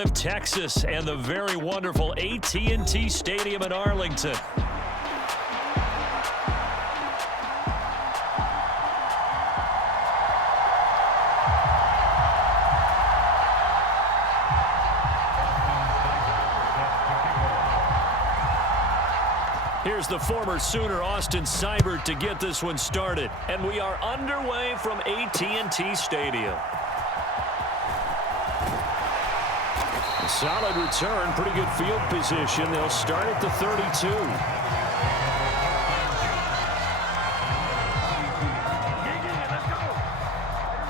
heart of Texas and the very wonderful AT&T Stadium in Arlington. Here's the former Sooner, Austin Seibert, to get this one started. And we are underway from AT&T Stadium. A solid return, pretty good field position. They'll start at the 32.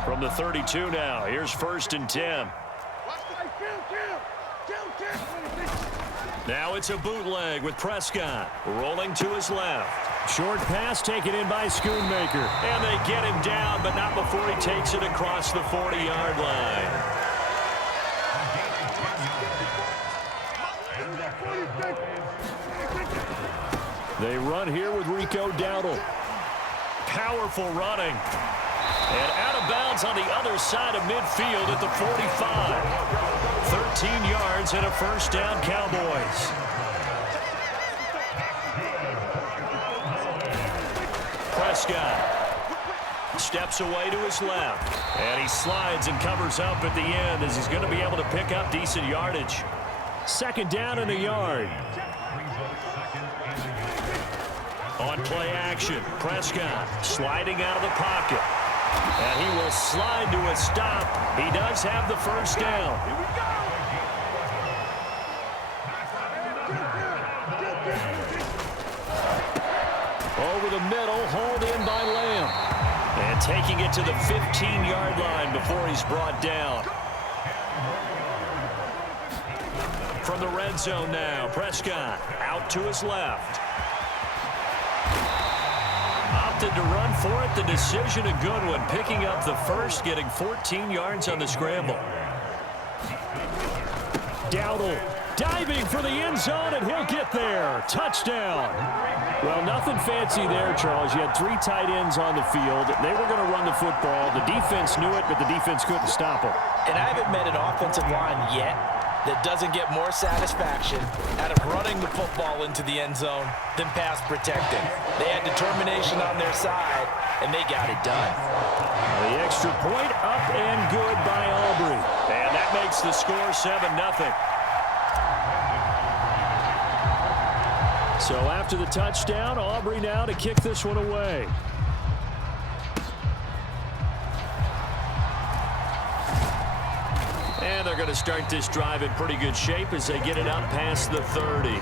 From the 32 now, here's 1st and 10. Now it's a bootleg with Prescott rolling to his left. Short pass taken in by Schoonmaker. And they get him down, but not before he takes it across the 40-yard line. They run here with Rico Dowdle. Powerful running. And out of bounds on the other side of midfield at the 45. 13 yards and a 1st down, Cowboys. Prescott steps away to his left. And he slides and covers up at the end as he's going to be able to pick up decent yardage. 2nd down and a yard. On play action, Prescott sliding out of the pocket. And he will slide to a stop. He does have the 1st down. Over the middle, hauled in by Lamb. And taking it to the 15-yard line before he's brought down. From the red zone now, Prescott out to his left. Opted to run for it. The decision a good one. Picking up the 1st, getting 14 yards on the scramble. Dowdle diving for the end zone, and he'll get there. Touchdown. Well, nothing fancy there, Charles. You had 3 tight ends on the field. They were going to run the football. The defense knew it, but the defense couldn't stop them. And I haven't met an offensive line yet that doesn't get more satisfaction out of running the football into the end zone than pass protecting. They had determination on their side, and they got it done. The extra point up and good by Aubrey. And that makes the score 7-0. So after the touchdown, Aubrey now to kick this one away. And they're going to start this drive in pretty good shape as they get it up past the 30.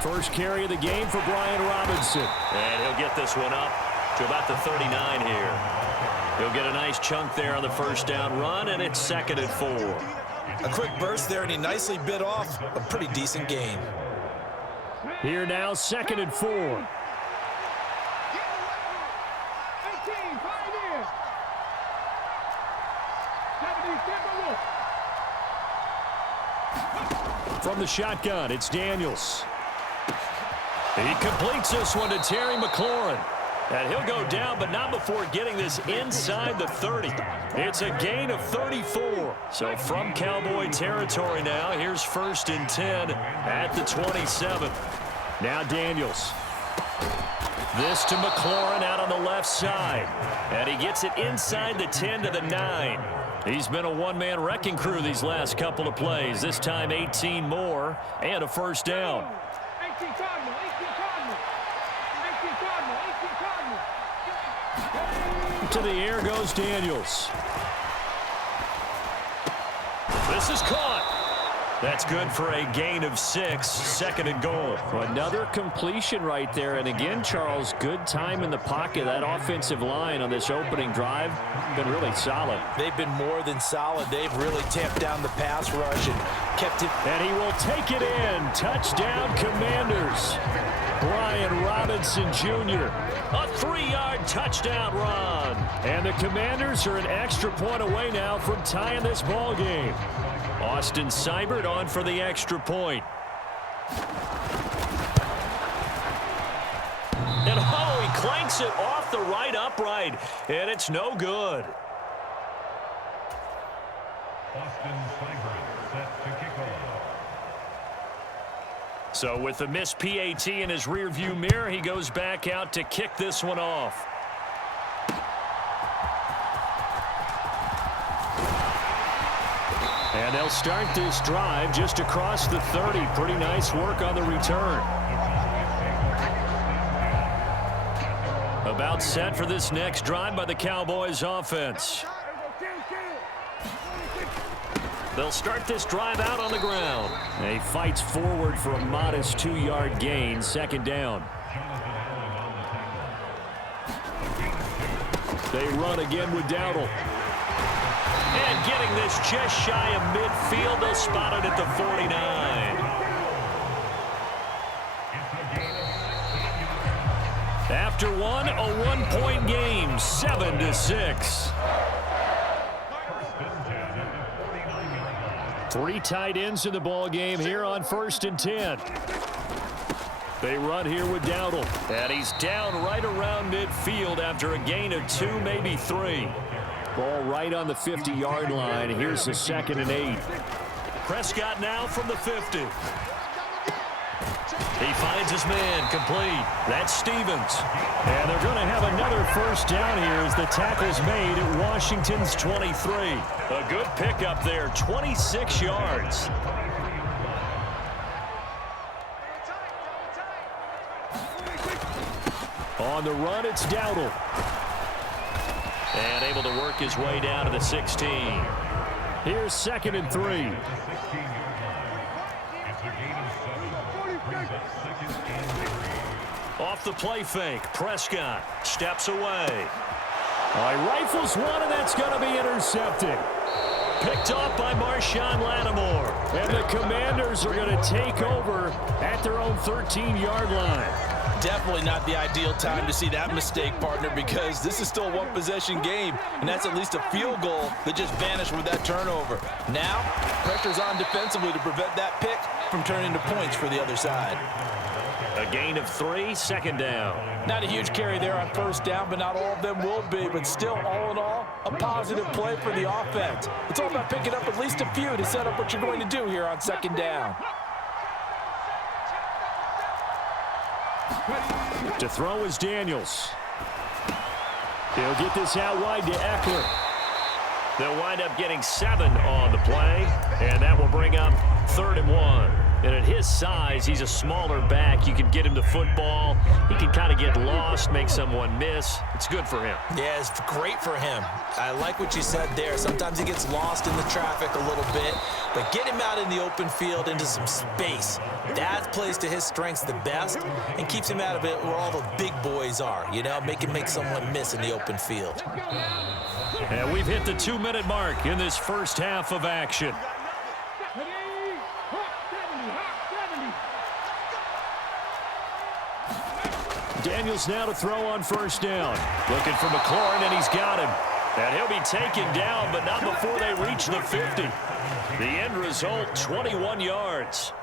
First carry of the game for Brian Robinson. And he'll get this one up to about the 39 here. He'll get a nice chunk there on the 1st down run, and it's 2nd and 4. A quick burst there, and he nicely bit off a pretty decent gain. Here now, 2nd and 4. From the shotgun, it's Daniels. He completes this one to Terry McLaurin. And he'll go down, but not before getting this inside the 30. It's a gain of 34. So from Cowboy territory now, here's 1st and 10 at the 27. Now Daniels. This to McLaurin out on the left side. And he gets it inside the 10 to the 9. He's been a one-man wrecking crew these last couple of plays. This time 18 more and a 1st down. To the air goes Daniels. This is caught. That's good for a gain of 6, 2nd and goal. Another completion right there. And again, Charles, good time in the pocket. That offensive line on this opening drive been really solid. They've been more than solid. They've really tamped down the pass rush and kept it. And he will take it in. Touchdown, Commanders. Brian Robinson Jr. A 3-yard touchdown run. And the Commanders are an extra point away now from tying this ball game. Austin Seibert on for the extra point. And oh, he clanks it off the right upright. And it's no good. Austin Seibert set to kick off. So with the missed PAT in his rearview mirror, he goes back out to kick this one off. And they'll start this drive just across the 30. Pretty nice work on the return. About set for this next drive by the Cowboys offense. They'll start this drive out on the ground. He fights forward for a modest 2-yard gain, 2nd down. They run again with Dowdle. And getting this just shy of midfield, they'll spot it at the 49. After one, a 1-point game, 7-6. 3 tight ends in the ball game here on 1st and 10. They run here with Dowdle. And he's down right around midfield after a gain of 2, maybe 3. Ball right on the 50-yard line. Here's the 2nd and 8. Prescott now from the 50. He finds his man complete. That's Stevens. And they're going to have another 1st down here as the tackle's made at Washington's 23. A good pickup there, 26 yards. On the run, it's Dowdle. And able to work his way down to the 16. Here's 2nd and 3. Off the play fake, Prescott steps away. All right, rifles one, and that's going to be intercepted. Picked off by Marshawn Lattimore. And the Commanders are going to take over at their own 13-yard line. Definitely not the ideal time to see that mistake, partner, because this is still a one-possession game, and that's at least a field goal that just vanished with that turnover. Now, pressure's on defensively to prevent that pick from turning to points for the other side. A gain of 3, 2nd down. Not a huge carry there on 1st down, but not all of them will be. But still, all in all, a positive play for the offense. It's all about picking up at least a few to set up what you're going to do here on 2nd down. To throw is Daniels. He'll get this out wide to Eckler. They'll wind up getting 7 on the play, and that will bring up 3rd and 1. And at his size, he's a smaller back. You can get him the football. He can kind of get lost, make someone miss. It's good for him. Yeah, it's great for him. I like what you said there. Sometimes he gets lost in the traffic a little bit, but get him out in the open field into some space. That plays to his strengths the best and keeps him out of it where all the big boys are, you know, make him make someone miss in the open field. And we've hit the 2-minute mark in this first half of action. Daniels now to throw on 1st down. Looking for McLaurin, and he's got him. And he'll be taken down, but not before they reach the 50. The end result, 21 yards.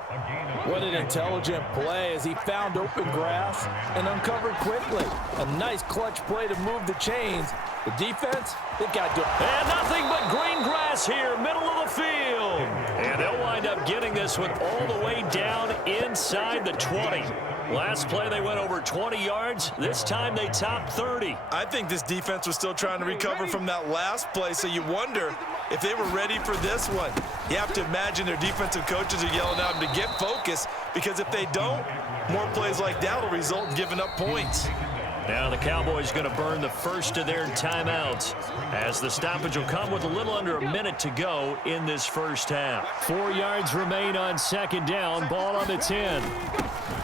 What an intelligent play as he found open grass and uncovered quickly. A nice clutch play to move the chains. The defense, they've got to... And nothing but green grass here, middle of the field. And they'll wind up getting this one all the way down inside the 20. Last play, they went over 20 yards. This time, they topped 30. I think this defense was still trying to recover from that last play, so you wonder if they were ready for this one. You have to imagine their defensive coaches are yelling at them to get focused, because if they don't, more plays like that will result in giving up points. Now the Cowboys going to burn the first of their timeouts as the stoppage will come with a little under a minute to go in this first half. 4 yards remain on second down. Ball on the 10.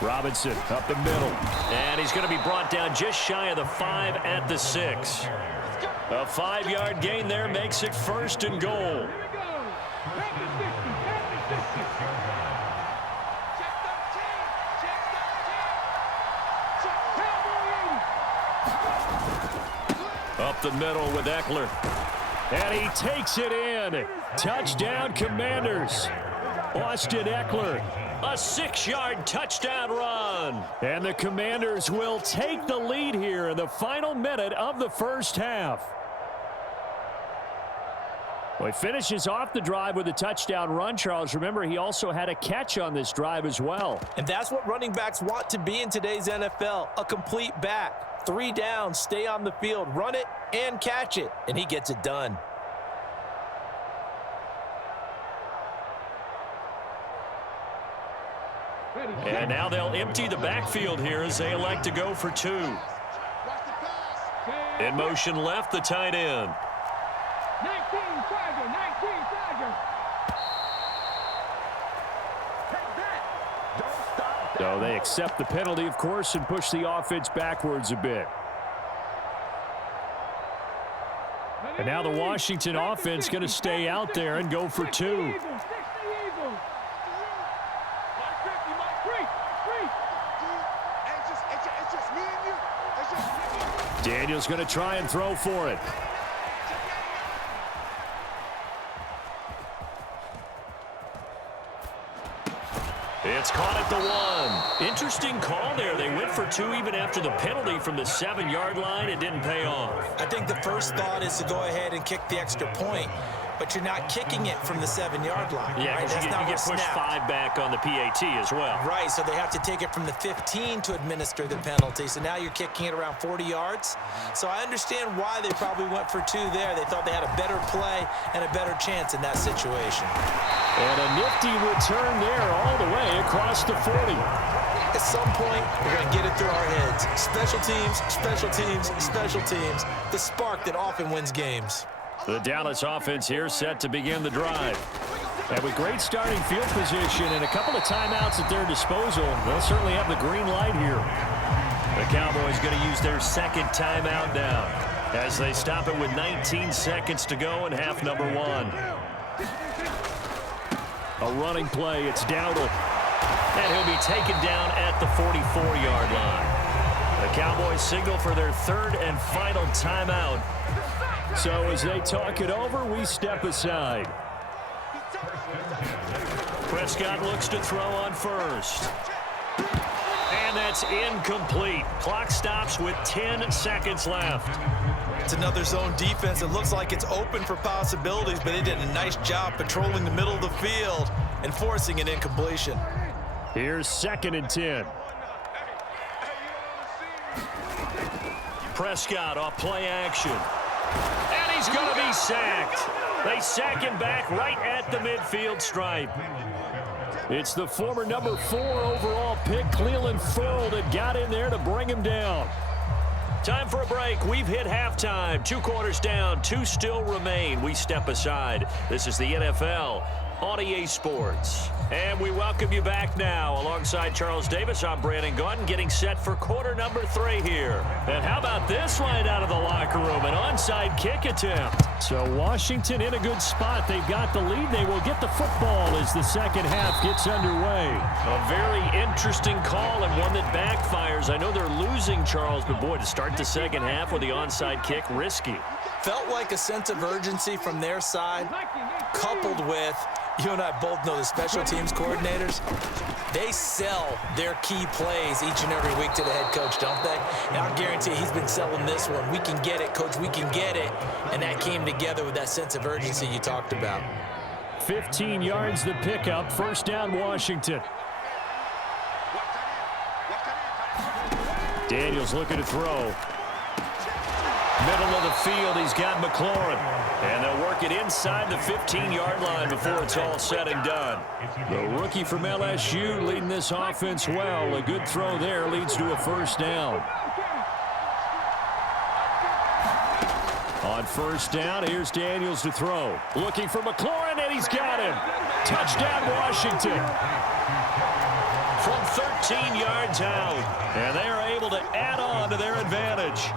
Robinson up the middle. And he's going to be brought down just shy of the 5 at the 6. A 5-yard gain there makes it first and goal. Up the middle with Eckler. And he takes it in. Touchdown, Commanders. Austin Eckler. A 6-yard touchdown run. And the Commanders will take the lead here in the final minute of the first half. Well, he finishes off the drive with a touchdown run, Charles. Remember, he also had a catch on this drive as well. And that's what running backs want to be in today's NFL, a complete back. 3 downs, stay on the field, run it, and catch it. And he gets it done. And now they'll empty the backfield here as they elect to go for 2. In motion left, the tight end. 19 Charger. So they accept the penalty, of course, and push the offense backwards a bit. And now the Washington offense going to stay out there and go for 2. Daniels going to try and throw for it. It's caught at the 1. Interesting call there. They went for 2 even after the penalty from the 7-yard line. It didn't pay off. I think the first thought is to go ahead and kick the extra point, but you're not kicking it from the 7-yard line. Yeah, right? because you get pushed 5 back on the PAT as well. Right, so they have to take it from the 15 to administer the penalty. So now you're kicking it around 40 yards. So I understand why they probably went for 2 there. They thought they had a better play and a better chance in that situation. And a nifty return there all the way across the 40. At some point, we're going to get it through our heads. Special teams, special teams, special teams. The spark that often wins games. The Dallas offense here set to begin the drive. And with great starting field position and a couple of timeouts at their disposal, they'll certainly have the green light here. The Cowboys going to use their second timeout now as they stop it with 19 seconds to go in half number 1. A running play. It's Dowdle. And he'll be taken down at the 44-yard line. The Cowboys signal for their third and final timeout. So as they talk it over, we step aside. Prescott looks to throw on first. And that's incomplete. Clock stops with 10 seconds left. It's another zone defense. It looks like it's open for possibilities, but they did a nice job patrolling the middle of the field and forcing an incompletion. Here's 2nd and 10. Prescott off play action. And he's going to be sacked. They sack him back right at the midfield stripe. It's the former number 4 overall pick, Cleveland Ferrell, that got in there to bring him down. Time for a break. We've hit halftime. 2 quarters down. 2 still remain. We step aside. This is the NFL on EA Sports. And we welcome you back now. Alongside Charles Davis, I'm Brandon Gaudin, getting set for quarter number 3 here. And how about this line out of the locker room? An onside kick attempt. So Washington in a good spot. They've got the lead. They will get the football as the second half gets underway. A very interesting call and one that backfires. I know they're losing, Charles, but boy, to start the second half with the onside kick, risky. Felt like a sense of urgency from their side, coupled with, you and I both know the special teams coordinators, they sell their key plays each and every week to the head coach, don't they? And I guarantee he's been selling this one. We can get it, coach, we can get it. And that came together with that sense of urgency you talked about. 15 yards the pickup. First down, Washington. Daniels looking to throw. Middle of the field, he's got McLaurin. And they'll work it inside the 15-yard line before it's all said and done. The rookie from LSU leading this offense well. A good throw there leads to a first down. On first down, here's Daniels to throw. Looking for McLaurin, and he's got him. Touchdown, Washington. From 13 yards out, and they are able to add on to their advantage.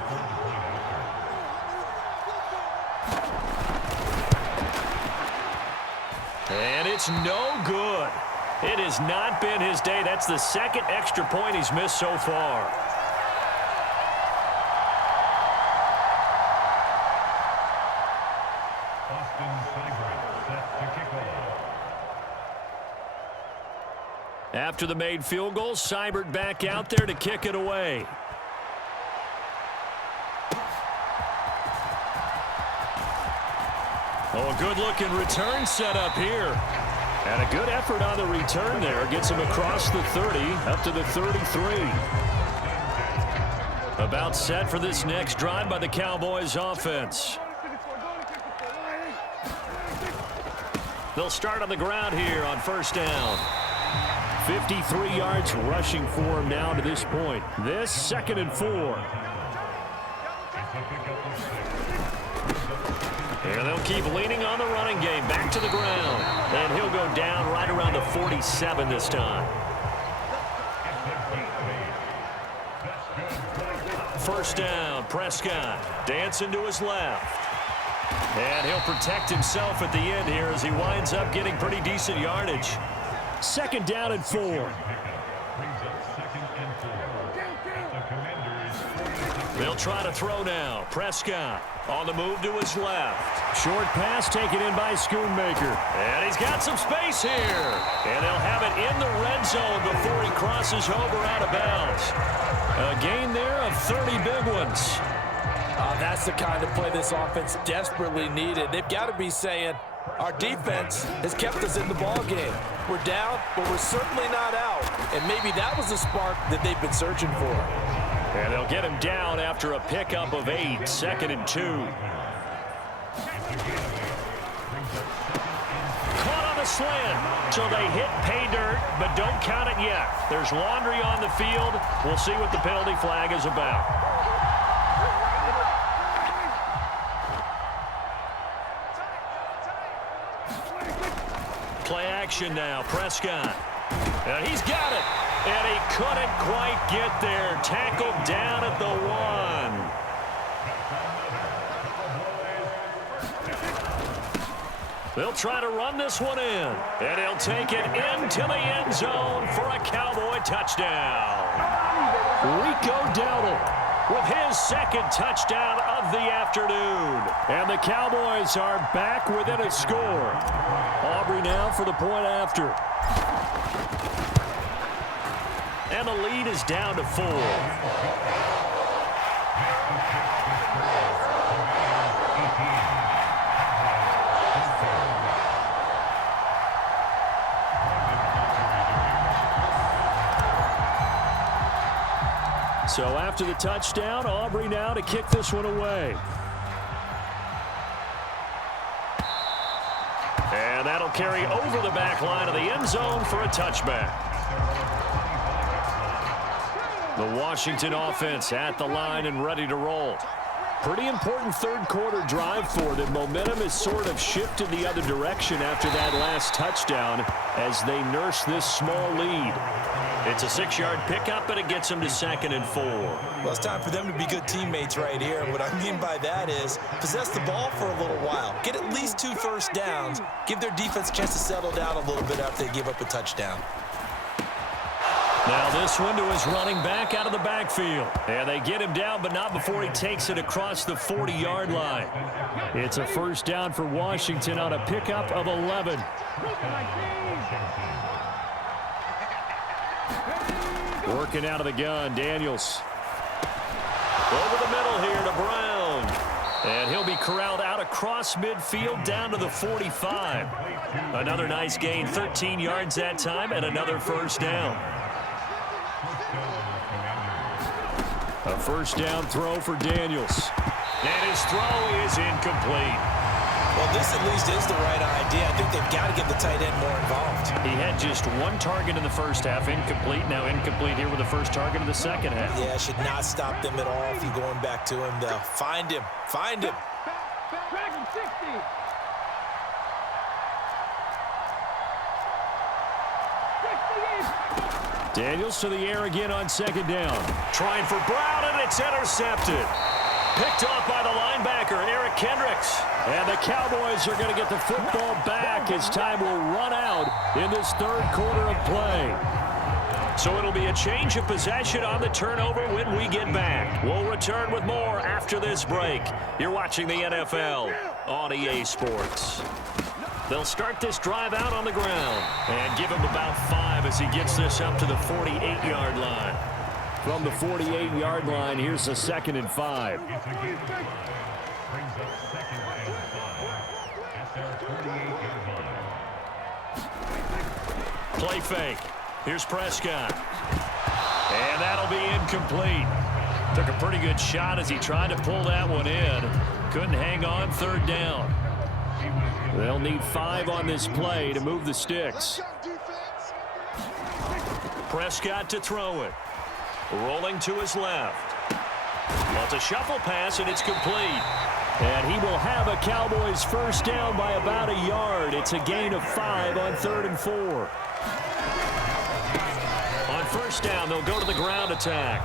And it's no good. It has not been his day. That's the second extra point he's missed so far. After the made field goal, Seibert back out there to kick it away. Oh, a good-looking return set up here. And a good effort on the return there. Gets him across the 30, up to the 33. About set for this next drive by the Cowboys offense. They'll start on the ground here on first down. 53 yards rushing for him now to this point. This 2nd and 4. And they'll keep leaning on the running game. Back to the ground. And he'll go down right around the 47 this time. First down, Prescott. Dancing to his left. And he'll protect himself at the end here as he winds up getting pretty decent yardage. 2nd down and 4. They'll try to throw now. Prescott on the move to his left. Short pass taken in by Schoonmaker. And he's got some space here. And they'll have it in the red zone before he crosses over out of bounds. A gain there of 30 big ones. That's the kind of play this offense desperately needed. They've got to be saying, our defense has kept us in the ball game. We're down, but we're certainly not out. And maybe that was the spark that they've been searching for. And they'll get him down after a pickup of 8, 2nd and 2. Caught on the slant. So they hit pay dirt, but don't count it yet. There's laundry on the field. We'll see what the penalty flag is about. Play action now, Prescott. And he's got it. And he couldn't quite get there. Tackled down at the 1. They'll try to run this one in. And he'll take it into the end zone for a Cowboy touchdown. Rico Dowdle with his 2nd touchdown of the afternoon. And the Cowboys are back within a score. Aubrey now for the point after. And the lead is down to 4. So after the touchdown, Aubrey now to kick this one away. And that'll carry over the back line of the end zone for a touchback. The Washington offense at the line and ready to roll. Pretty important 3rd quarter drive for them. Momentum has sort of shifted the other direction after that last touchdown as they nurse this small lead. It's a 6-yard pickup, and it gets them to 2nd and 4. Well, it's time for them to be good teammates right here. And what I mean by that is possess the ball for a little while. Get at least 2 first downs. Give their defense a chance to settle down a little bit after they give up a touchdown. Now this one to his running back out of the backfield. And they get him down, but not before he takes it across the 40-yard line. It's a first down for Washington on a pickup of 11. Working out of the gun, Daniels. Over the middle here to Brown. And he'll be corralled out across midfield down to the 45. Another nice gain, 13 yards that time, and another first down. A first down throw for Daniels. And his throw is incomplete. Well, this at least is the right idea. I think they've got to get the tight end more involved. He had just 1 target in the first half, incomplete. Now incomplete here with the first target in the second half. Yeah, should not stop them at all if you're going back to him, though. Find him. Find him. 60. Daniels to the air again on second down. Trying for Brown, and it's intercepted. Picked off by the linebacker, Eric Kendricks. And the Cowboys are going to get the football back as time will run out in this third quarter of play. So it'll be a change of possession on the turnover when we get back. We'll return with more after this break. You're watching the NFL on EA Sports. They'll start this drive out on the ground and give him about 5 as he gets this up to the 48-yard line. From the 48-yard line, here's a 2nd and 5. Brings up 2nd and 5 at their 48-yard line. Play fake. Here's Prescott. And that'll be incomplete. Took a pretty good shot as he tried to pull that one in. Couldn't hang on, 3rd down. They'll need 5 on this play to move the sticks. Prescott to throw it. Rolling to his left. Wants a shuffle pass, and it's complete. And he will have a Cowboys first down by about a yard. It's a gain of 5 on 3rd and 4. On first down, they'll go to the ground attack.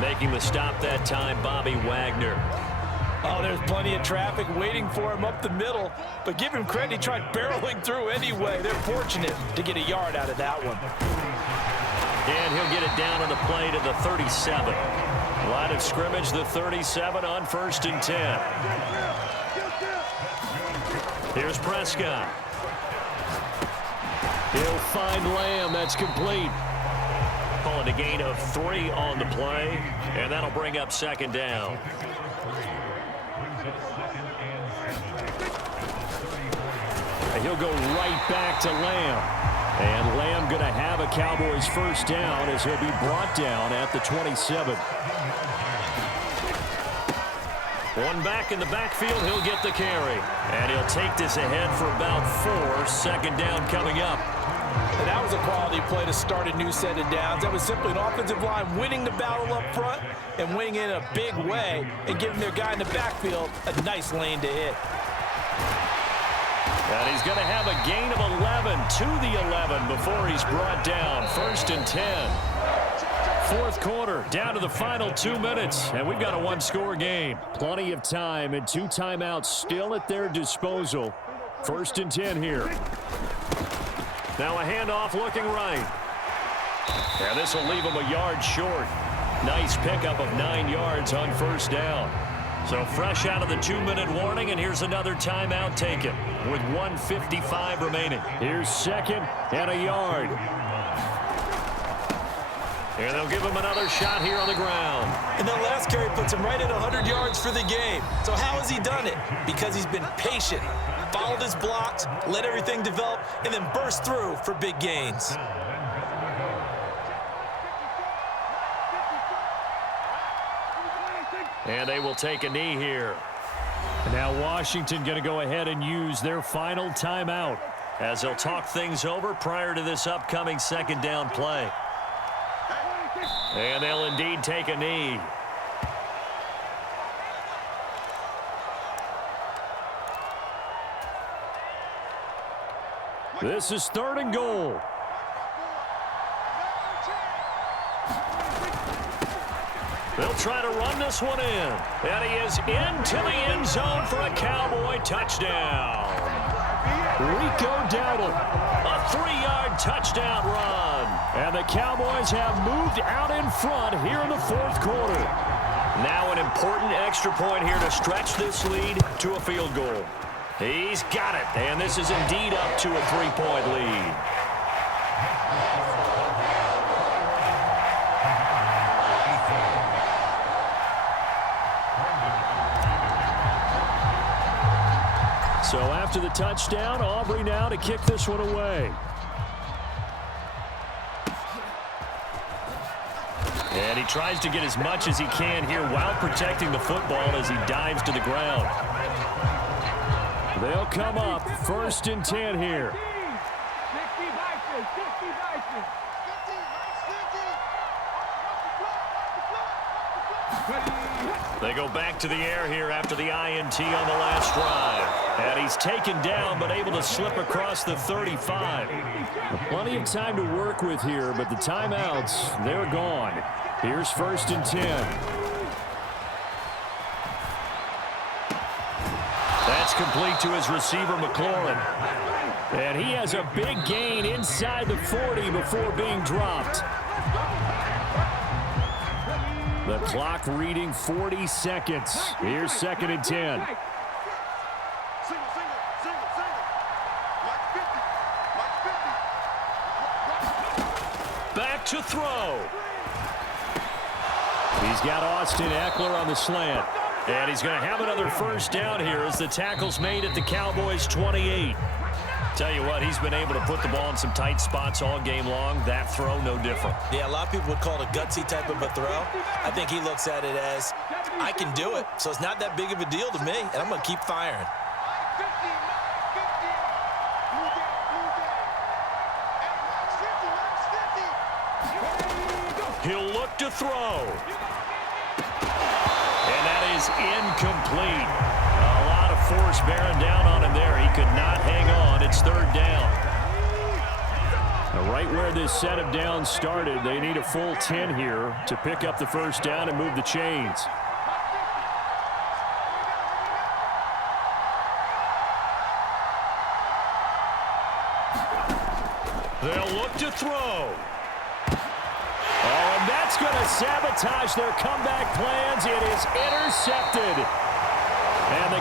Making the stop that time, Bobby Wagner. Oh, there's plenty of traffic waiting for him up the middle. But give him credit, he tried barreling through anyway. They're fortunate to get a yard out of that one. And he'll get it down on the play to the 37. Line of scrimmage, the 37 on 1st and 10. Here's Prescott. He'll find Lamb. That's complete. Calling a gain of 3 on the play. And that'll bring up 2nd down. And he'll go right back to Lamb. And Lamb going to have a Cowboys first down as he'll be brought down at the 27. One back in the backfield, he'll get the carry. And he'll take this ahead for about 4. 2nd down coming up. And that was a quality play to start a new set of downs. That was simply an offensive line winning the battle up front and winning it in a big way and giving their guy in the backfield a nice lane to hit. And he's going to have a gain of 11 to the 11 before he's brought down. 1st and 10. 4th quarter, down to the final 2 minutes, and we've got a 1-score game. Plenty of time and 2 timeouts still at their disposal. 1st and 10 here. Now a handoff looking right. And this will leave him a yard short. Nice pickup of 9 yards on first down. So fresh out of the 2-minute warning, and here's another timeout taken with 1:55 remaining. Here's 2nd and a yard. And they'll give him another shot here on the ground. And that last carry puts him right at 100 yards for the game. So how has he done it? Because he's been patient, followed his blocks, let everything develop, and then burst through for big gains. And they will take a knee here. And now Washington going to go ahead and use their final timeout as they'll talk things over prior to this upcoming 2nd down play. And they'll indeed take a knee. This is 3rd and goal. They'll try to run this one in. And he is into the end zone for a Cowboy touchdown. Rico Dowdle, a 3-yard touchdown run. And the Cowboys have moved out in front here in the 4th quarter. Now an important extra point here to stretch this lead to a field goal. He's got it, and this is indeed up to a 3-point lead. So after the touchdown, Aubrey now to kick this one away. And he tries to get as much as he can here while protecting the football as he dives to the ground. They'll come up 1st and 10 here. 60 Vikings, 60 Vikings. They go back to the air here after the INT on the last drive. And he's taken down but able to slip across the 35. Plenty of time to work with here, but the timeouts, they're gone. Here's 1st and 10. That's complete to his receiver, McLaurin. And he has a big gain inside the 40 before being dropped. The clock reading 40 seconds. Here's 2nd and 10. Back to throw. He's got Austin Eckler on the slant. And he's going to have another 1st down here as the tackle's made at the Cowboys' 28. Tell you what, he's been able to put the ball in some tight spots all game long. That throw, no different. Yeah, a lot of people would call it a gutsy type of a throw. I think he looks at it as, I can do it, so it's not that big of a deal to me, and I'm going to keep firing. He'll look to throw. And that is incomplete. A lot of force bearing down on him there. He could not hang on. It's 3rd down. Now, right where this set of downs started, they need a full 10 here to pick up the 1st down and move the chains. They'll look to throw. Oh, and that's going to sabotage their comeback plans. It is intercepted. And the